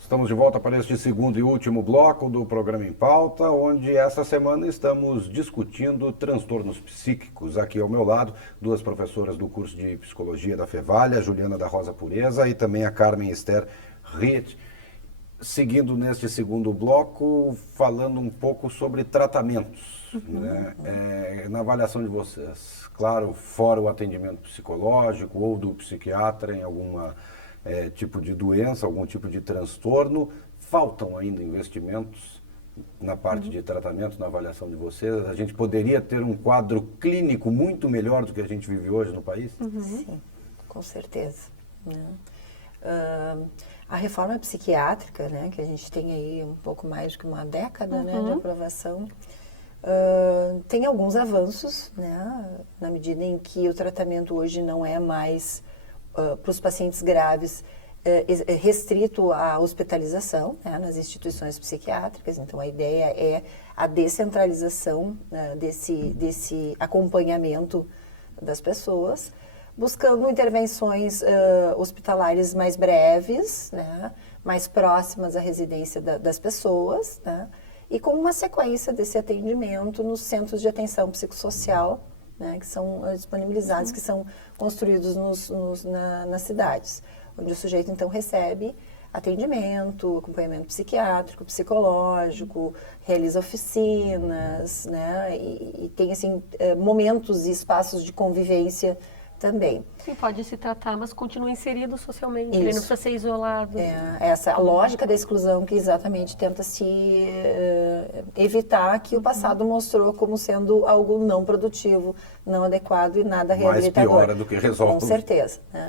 Estamos de volta para este segundo e último bloco do programa Em Pauta, onde essa semana estamos discutindo transtornos psíquicos. Aqui ao meu lado, duas professoras do curso de Psicologia da Fevalha, a Juliana da Rosa Pureza e também a Carmen Esther Ritt. Seguindo neste segundo bloco, falando um pouco sobre tratamentos, né? Na avaliação de vocês, claro, fora o atendimento psicológico ou do psiquiatra em alguma tipo de doença, algum tipo de transtorno, faltam ainda investimentos na parte de tratamento, na avaliação de vocês? A gente poderia ter um quadro clínico muito melhor do que a gente vive hoje no país? Sim, com certeza, né? A reforma psiquiátrica, né, que a gente tem aí um pouco mais do que uma década, né, de aprovação, tem alguns avanços, né, na medida em que o tratamento hoje não é mais para os pacientes graves restrito à hospitalização, né, nas instituições psiquiátricas. Então a ideia é a descentralização desse acompanhamento das pessoas, buscando intervenções hospitalares mais breves, né, mais próximas à residência das pessoas, né, e com uma sequência desse atendimento nos centros de atenção psicossocial, né, que são disponibilizados, que são construídos nas cidades, onde o sujeito então recebe atendimento, acompanhamento psiquiátrico, psicológico, realiza oficinas, né, e tem assim momentos e espaços de convivência também. Sim, pode se tratar, mas continua inserido socialmente, ele não precisa ser isolado. Essa a lógica da exclusão que exatamente tenta se evitar que o passado mostrou como sendo algo não produtivo, não adequado e nada reabilitador. Mais piora do que resolve. Com certeza, né?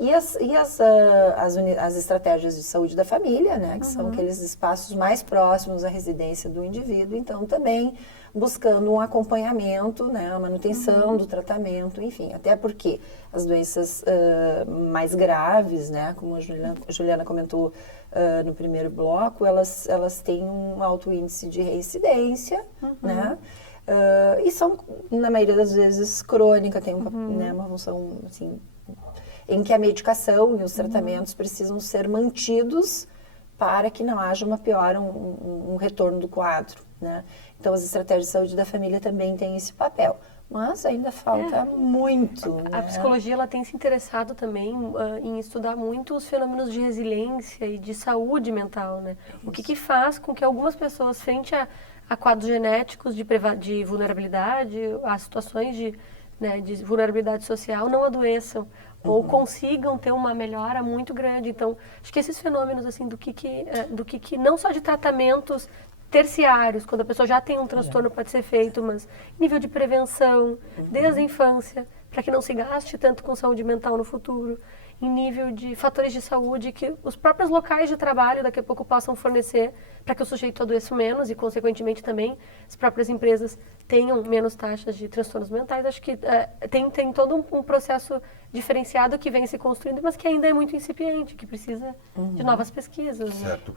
E as estratégias de saúde da família, né, que são aqueles espaços mais próximos à residência do indivíduo, então também buscando um acompanhamento, né, a manutenção do tratamento, enfim, até porque as doenças mais graves, né, como a Juliana comentou no primeiro bloco, elas têm um alto índice de reincidência, né, e são, na maioria das vezes, crônica, tem né, uma função, assim, em que a medicação e os tratamentos precisam ser mantidos para que não haja uma piora, um retorno do quadro, né? Então, as estratégias de saúde da família também têm esse papel, mas ainda falta muito. A psicologia ela tem se interessado também em estudar muito os fenômenos de resiliência e de saúde mental, né? O que faz com que algumas pessoas, frente a quadros genéticos de vulnerabilidade, a situações de vulnerabilidade social, não adoeçam ou consigam ter uma melhora muito grande. Então, acho que esses fenômenos assim do que não só de tratamentos terciários, quando a pessoa já tem um transtorno pode ser feito, mas nível de prevenção desde a infância, para que não se gaste tanto com saúde mental no futuro, em nível de fatores de saúde que os próprios locais de trabalho daqui a pouco possam fornecer para que o sujeito adoeça menos e, consequentemente, também as próprias empresas tenham menos taxas de transtornos mentais. Acho que tem todo um processo diferenciado que vem se construindo, mas que ainda é muito incipiente, que precisa de novas pesquisas. Certo.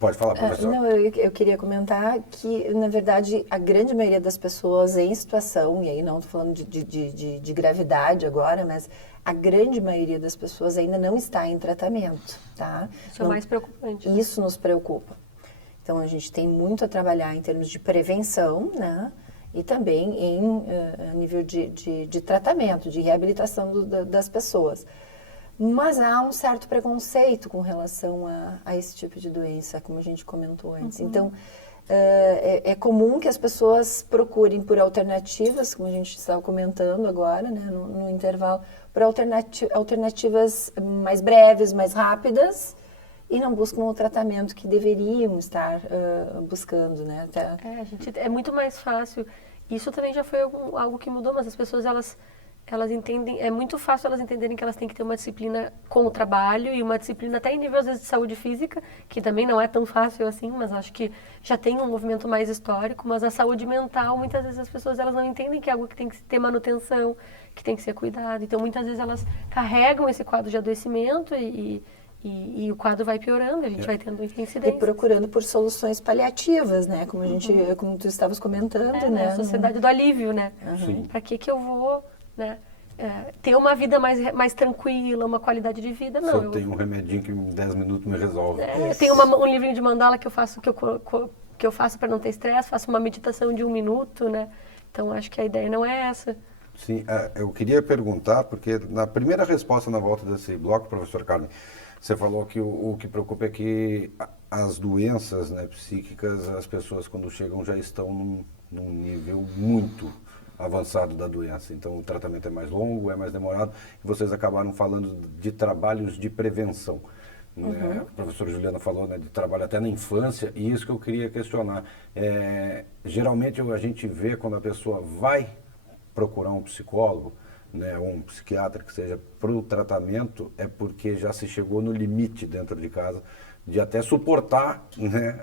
Pode falar, professor. Não, eu queria comentar que, na verdade, a grande maioria das pessoas em situação, e aí não estou falando de gravidade agora, mas a grande maioria das pessoas ainda não está em tratamento, tá? Isso é o mais preocupante. Isso nos preocupa. Então, a gente tem muito a trabalhar em termos de prevenção, né? E também em nível de tratamento, de reabilitação das pessoas. Mas há um certo preconceito com relação a esse tipo de doença, como a gente comentou antes. Então, é comum que as pessoas procurem por alternativas, como a gente estava comentando agora, né, no intervalo, por alternativas mais breves, mais rápidas, e não buscam o tratamento que deveriam estar buscando, né? É muito mais fácil. Isso também já foi algo que mudou, mas as pessoas, elas entendem, é muito fácil elas entenderem que elas têm que ter uma disciplina com o trabalho e uma disciplina até em nível, às vezes, de saúde física, que também não é tão fácil assim, mas acho que já tem um movimento mais histórico, mas a saúde mental, muitas vezes as pessoas elas não entendem que é algo que tem que ter manutenção, que tem que ser cuidado, então muitas vezes elas carregam esse quadro de adoecimento e E o quadro vai piorando, a gente vai tendo E incidência. procurando por soluções paliativas, né? Como tu estavas comentando, né? A sociedade do alívio, né? Sim. Para que eu vou, né, ter uma vida mais tranquila, uma qualidade de vida? Se Não. eu tenho um remedinho que em 10 minutos me resolve. Eu tenho um livrinho de mandala que eu faço, que eu faço para não ter estresse, faço uma meditação de 1 minuto, né? Então, acho que a ideia não é essa. Sim, eu queria perguntar, porque na primeira resposta na volta desse bloco, professor Carmen, você falou que o que preocupa é que as doenças, né, psíquicas, as pessoas quando chegam já estão num nível muito avançado da doença. Então o tratamento é mais longo, é mais demorado, e vocês acabaram falando de trabalhos de prevenção. Né? A professora Juliana falou, né, de trabalho até na infância, e isso que eu queria questionar. Geralmente a gente vê quando a pessoa vai procurar um psicólogo, né, ou um psiquiatra que seja para o tratamento, é porque já se chegou no limite dentro de casa de até suportar, né,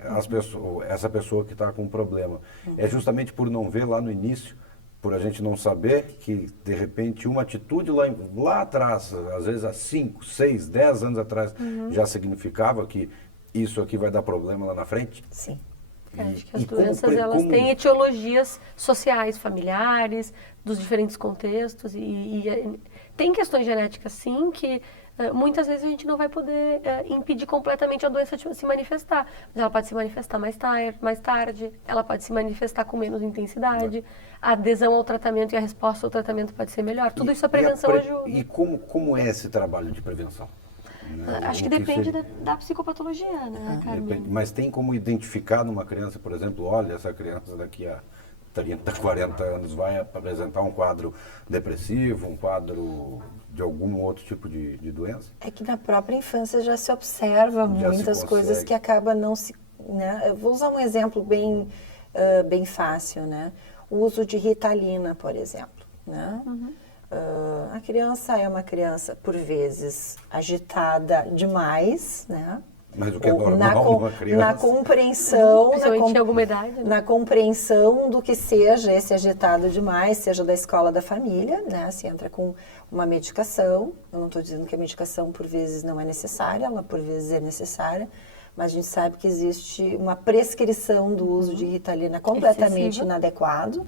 essa pessoa que está com um problema. É justamente por não ver lá no início, por a gente não saber que, de repente, uma atitude lá atrás, às vezes há 5, 6, 10 anos atrás, já significava que isso aqui vai dar problema lá na frente? Sim. Acho que as doenças, elas têm etiologias sociais, familiares, dos diferentes contextos. E tem questões genéticas, sim, que muitas vezes a gente não vai poder impedir completamente a doença de se manifestar. Mas ela pode se manifestar mais tarde, ela pode se manifestar com menos intensidade. A adesão ao tratamento e a resposta ao tratamento pode ser melhor. Tudo isso a prevenção ajuda. E como é esse trabalho de prevenção? Acho que depende da psicopatologia, né, Carmen? Mas tem como identificar numa criança, por exemplo, olha, essa criança daqui a 30, 40 anos vai apresentar um quadro depressivo, um quadro de algum outro tipo de doença? É que na própria infância já se observa muitas coisas que acaba não se... Né? Eu vou usar um exemplo bem fácil, né? O uso de Ritalina, por exemplo, né? A criança é uma criança, por vezes, agitada demais, né? Mas o que é normal numa criança? Na compreensão, principalmente em alguma idade, né? na compreensão do que seja esse agitado demais, seja da escola, da família, né? Se entra com uma medicação, eu não estou dizendo que a medicação por vezes não é necessária, ela por vezes é necessária, mas a gente sabe que existe uma prescrição do uso de Ritalina completamente inadequado,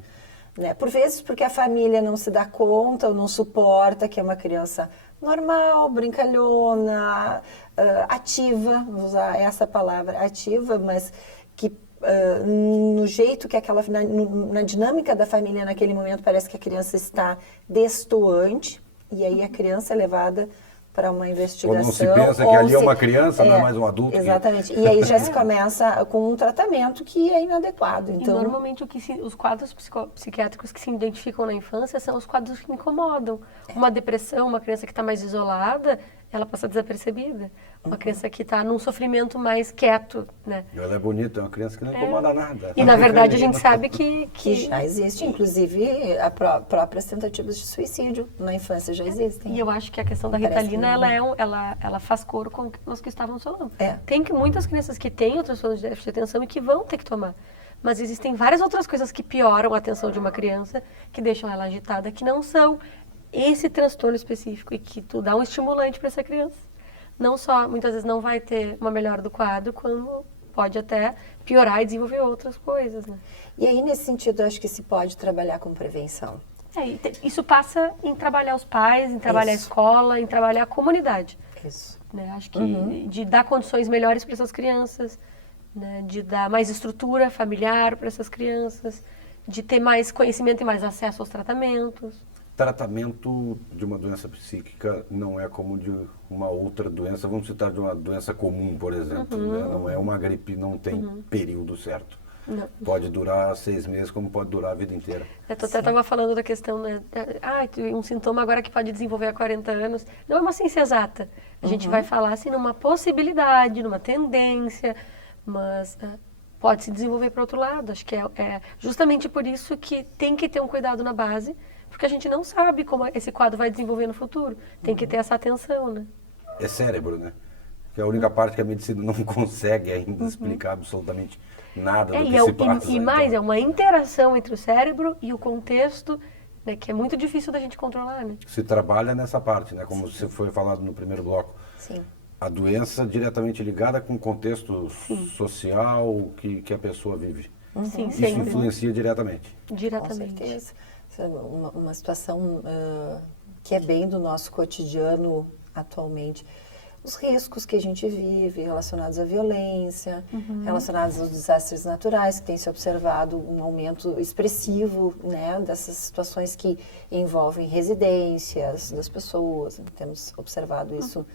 né? Por vezes porque a família não se dá conta ou não suporta que é uma criança normal, brincalhona, ativa, vou usar essa palavra, ativa, mas que no jeito que na dinâmica da família naquele momento parece que a criança está destoante, e aí a criança é levada para uma investigação. Ou não se pensa que ali é uma criança, não é mais um adulto. Exatamente. E aí já se começa com um tratamento que é inadequado. Então, e normalmente os quadros psiquiátricos que se identificam na infância são os quadros que incomodam. Uma depressão, uma criança que está mais isolada, ela passa desapercebida. Uma criança que está num sofrimento mais quieto, né? Ela é bonita, é uma criança que não incomoda nada. E na verdade a gente sabe que já existe, inclusive, próprias tentativas de suicídio na infância já existem. E eu acho que a questão da Ritalina, ela faz coro com os que estávamos falando. Tem muitas crianças que têm outras formas de déficit de atenção e que vão ter que tomar. Mas existem várias outras coisas que pioram a atenção de uma criança, que deixam ela agitada, que não são esse transtorno específico, e que tu dá um estimulante para essa criança. Não só, muitas vezes não vai ter uma melhora do quadro, como pode até piorar e desenvolver outras coisas, né? E aí, nesse sentido, eu acho que se pode trabalhar com prevenção. Isso passa em trabalhar os pais, em trabalhar a escola, em trabalhar a comunidade. Isso. Né? Acho que de dar condições melhores para essas crianças, né? De dar mais estrutura familiar para essas crianças, de ter mais conhecimento e mais acesso aos tratamentos. Tratamento de uma doença psíquica não é como de uma outra doença, vamos citar de uma doença comum, por exemplo, né? Não é uma gripe, não tem período certo. Não. Pode durar 6 meses, como pode durar a vida inteira. Eu até estava falando da questão, né? Um sintoma agora que pode desenvolver há 40 anos. Não é uma ciência exata. A gente vai falar assim numa possibilidade, numa tendência, mas pode se desenvolver para outro lado. Acho que é justamente por isso que tem que ter um cuidado na base, porque a gente não sabe como esse quadro vai desenvolver no futuro. Tem que ter essa atenção, né? É cérebro, né? Que é a única parte que a medicina não consegue ainda explicar absolutamente nada do que se passa. E mais, é uma interação entre o cérebro e o contexto, né, que é muito difícil da gente controlar, né? Se trabalha nessa parte, né? Como se foi falado no primeiro bloco. Sim. A doença diretamente ligada com o contexto social que a pessoa vive. Sim, Isso sempre. influencia diretamente. Com Diretamente. certeza. Isso é uma situação que é bem do nosso cotidiano atualmente. Os riscos que a gente vive relacionados à violência, relacionados aos desastres naturais, que tem se observado um aumento expressivo, né, dessas situações que envolvem residências das pessoas. Temos observado isso,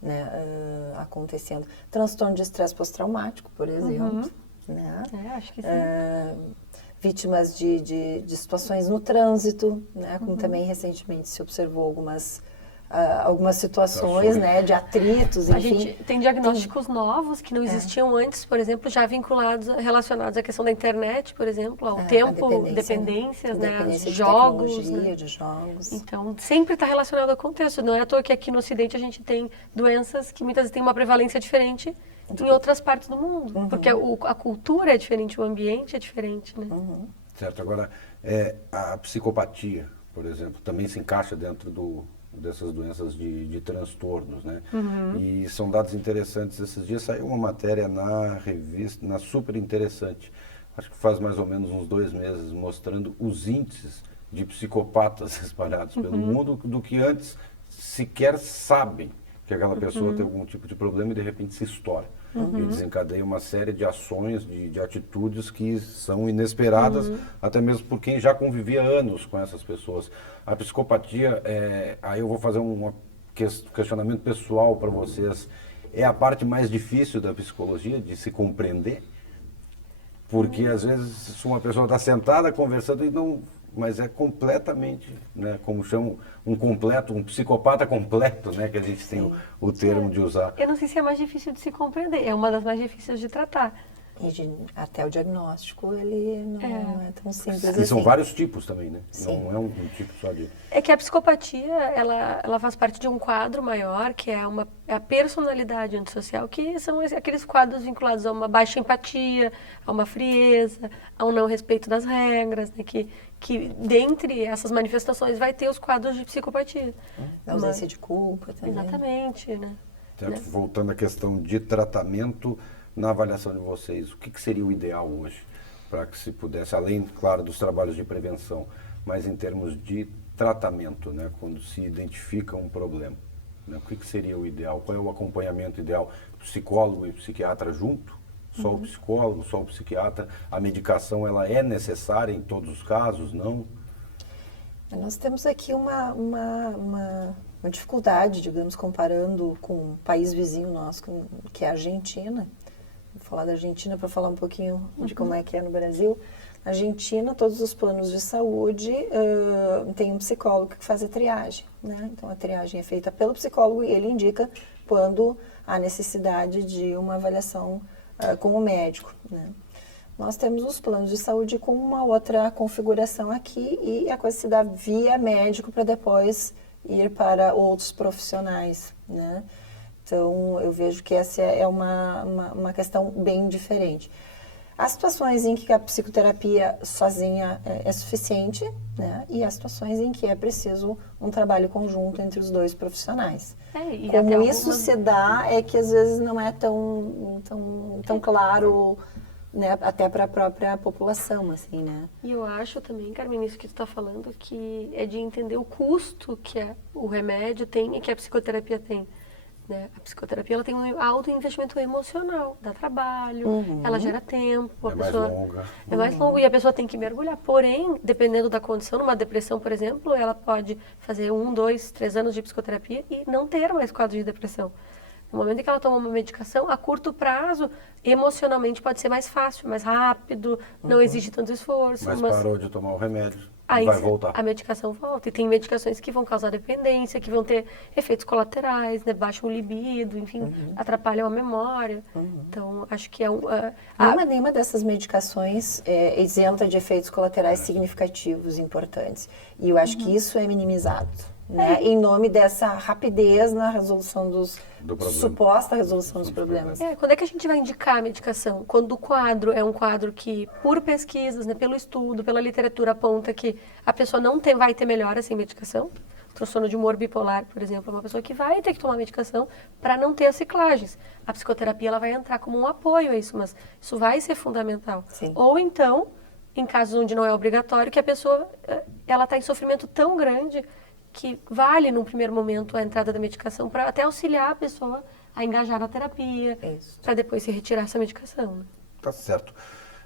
né, acontecendo. Transtorno de estresse pós-traumático, por exemplo. Né? Acho que sim. Vítimas de situações no trânsito, né? Como também recentemente se observou algumas situações, né, de atritos, A enfim. gente tem diagnósticos novos que não existiam antes, por exemplo, já relacionados à questão da internet, por exemplo, ao tempo, dependências, né, Dependência de jogos, tecnologia, né? de jogos. Então, sempre está relacionado ao contexto. Não é à toa que aqui no Ocidente a gente tem doenças que muitas vezes têm uma prevalência diferente em outras partes do mundo. Porque a cultura é diferente, o ambiente é diferente, né? Certo. Agora, a psicopatia, por exemplo, também se encaixa dentro dessas doenças de transtornos, né? E são dados interessantes. Esses dias saiu uma matéria na revista, na Super Interessante, acho que faz mais ou menos uns 2 meses, mostrando os índices de psicopatas espalhados pelo mundo do que antes sequer sabem que aquela pessoa tem algum tipo de problema e de repente se estoura. E desencadeia uma série de ações, de atitudes que são inesperadas, até mesmo por quem já convivia anos com essas pessoas. A psicopatia, aí eu vou fazer um questionamento pessoal para vocês, é a parte mais difícil da psicologia, de se compreender? Porque às vezes uma pessoa está sentada conversando e não... Mas é completamente, né, como chamam, um psicopata completo, né, que a gente tem o termo de usar. Eu não sei se é mais difícil de se compreender, é uma das mais difíceis de tratar. E até o diagnóstico, ele não é tão simples E assim. são vários tipos também, né? Sim. Não é um tipo só de... É que a psicopatia, ela faz parte de um quadro maior, que é a personalidade antissocial, que são aqueles quadros vinculados a uma baixa empatia, a uma frieza, a um não respeito das regras, né? Que dentre essas manifestações vai ter os quadros de psicopatia. A ausência de culpa também. Exatamente, né? Certo? Voltando à questão de tratamento, na avaliação de vocês, o que seria o ideal hoje para que se pudesse, além, claro, dos trabalhos de prevenção, mas em termos de tratamento, né, quando se identifica um problema, né, o que seria o ideal? Qual é o acompanhamento ideal? Psicólogo e psiquiatra junto? Só o psicólogo, só o psiquiatra? A medicação, ela é necessária em todos os casos, não? Nós temos aqui uma dificuldade, digamos, comparando com um país vizinho nosso, que é a Argentina. Vou falar da Argentina para falar um pouquinho de como é que é no Brasil. Na Argentina, todos os planos de saúde tem um psicólogo que faz a triagem, né? Então, a triagem é feita pelo psicólogo e ele indica quando há necessidade de uma avaliação com o médico, né? Nós temos os planos de saúde com uma outra configuração aqui e a coisa se dá via médico para depois ir para outros profissionais, né? Então, eu vejo que essa é uma questão bem diferente. Há situações em que a psicoterapia sozinha é suficiente, né? E há situações em que é preciso um trabalho conjunto entre os dois profissionais. E Como até isso se dá é que às vezes não é tão claro, né? Até para a própria população, assim, né? E eu acho também, Carmen, isso que tu está falando, que é de entender o custo que o remédio tem e que a psicoterapia tem. Né? A psicoterapia ela tem um alto investimento emocional, dá trabalho, ela gera tempo, mais longa. É mais longo e a pessoa tem que mergulhar. Porém, dependendo da condição, numa depressão, por exemplo, ela pode fazer 1, 2, 3 anos de psicoterapia e não ter mais quadro de depressão. No momento em que ela toma uma medicação, a curto prazo, emocionalmente pode ser mais fácil, mais rápido, não exige tanto esforço. Mas parou de tomar o remédio, aí vai voltar. A medicação volta. E tem medicações que vão causar dependência, que vão ter efeitos colaterais, né? Baixam o libido, enfim, atrapalham a memória. Então, acho que é Nenhuma dessas medicações é isenta de efeitos colaterais significativos, importantes. E eu acho que isso é minimizado, né? Em nome dessa rapidez na resolução suposta resolução dos problemas. Quando é que a gente vai indicar a medicação? Quando o quadro é um quadro que, por pesquisas, né, pelo estudo, pela literatura, aponta que a pessoa não vai ter melhora sem medicação. transtorno de humor bipolar, por exemplo, é uma pessoa que vai ter que tomar medicação para não ter as ciclagens. A psicoterapia ela vai entrar como um apoio a isso, mas isso vai ser fundamental. Sim. Ou então, em casos onde não é obrigatório, que a pessoa ela está em sofrimento tão grande que vale, num primeiro momento, a entrada da medicação para até auxiliar a pessoa a engajar na terapia, para depois se retirar essa medicação. Né? Tá certo.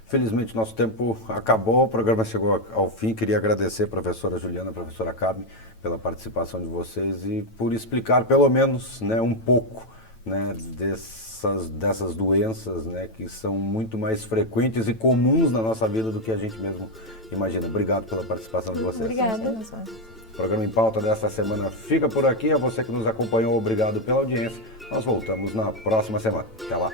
Felizmente, nosso tempo acabou, o programa chegou ao fim. Queria agradecer a professora Juliana, a professora Carmen, pela participação de vocês e por explicar, pelo menos, né, um pouco, né, dessas doenças, né, que são muito mais frequentes e comuns na nossa vida do que a gente mesmo imagina. Obrigado pela participação de vocês. Obrigada. O programa Em Pauta desta semana fica por aqui. A você que nos acompanhou, obrigado pela audiência. Nós voltamos na próxima semana. Até lá.